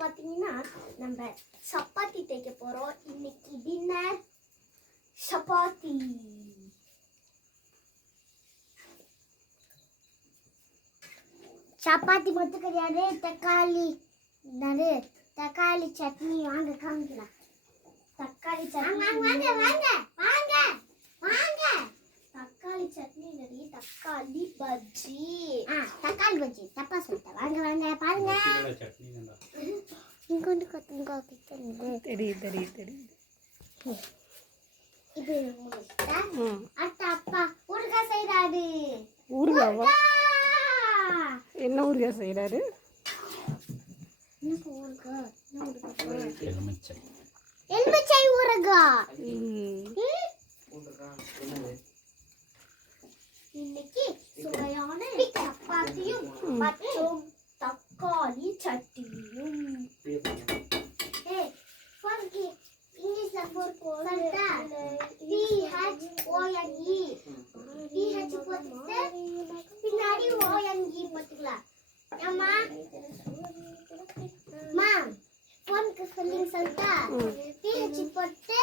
பார்த்தீங்கன்னா நம்ம சப்பாத்தி தேய்க்க போகிறோம். இன்னைக்கு டின்னர் சப்பாத்தி. சப்பாத்தி மட்டும் கிடையாது, தக்காளி சட்னி. வாங்க காமிக்கலாம். தக்காளி சட்னி தக்காளி சட்னி ரெடி. தக்காளி பஜ்ஜி. தக்காளி பஜ்ஜி தப்பா சொல்லிட்டேன். வாங்க வாங்க பாருங்க. இங்கொண்டு கத்துங்க தெரியுது. இது அடுத்த அப்பா ஊறுகாய் செய்யறாரு. ஊறுகாவா? என்ன ஊறுகாய் செய்யறாரு? எலுமிச்சை ஊறுகாய். இன்னைக்கு சுவையான சப்பாத்தியும் மற்றும் தக்காளி சட்னியும். இங்கிலீஷ்ல பின்னாடி ONE போட்டுக்கலாம். அம்மா போனுக்கு சொல்லிட்டா PH போட்டு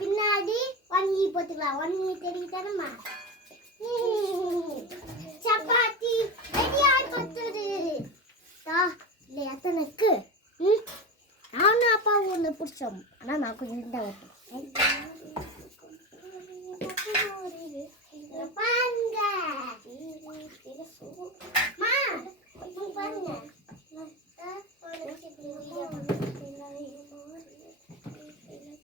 பின்னாடி 1E போட்டுக்கலாம். 1E தெரியுதானம்மா? சப்பாத்தி ரெடி ஆயிடுச்சு. இல்லை எத்தனைக்கு நானும் அப்பா ஒன்று பிடிச்சோம். ஆனால் நான் கொஞ்சம் தான் வைப்பேன்.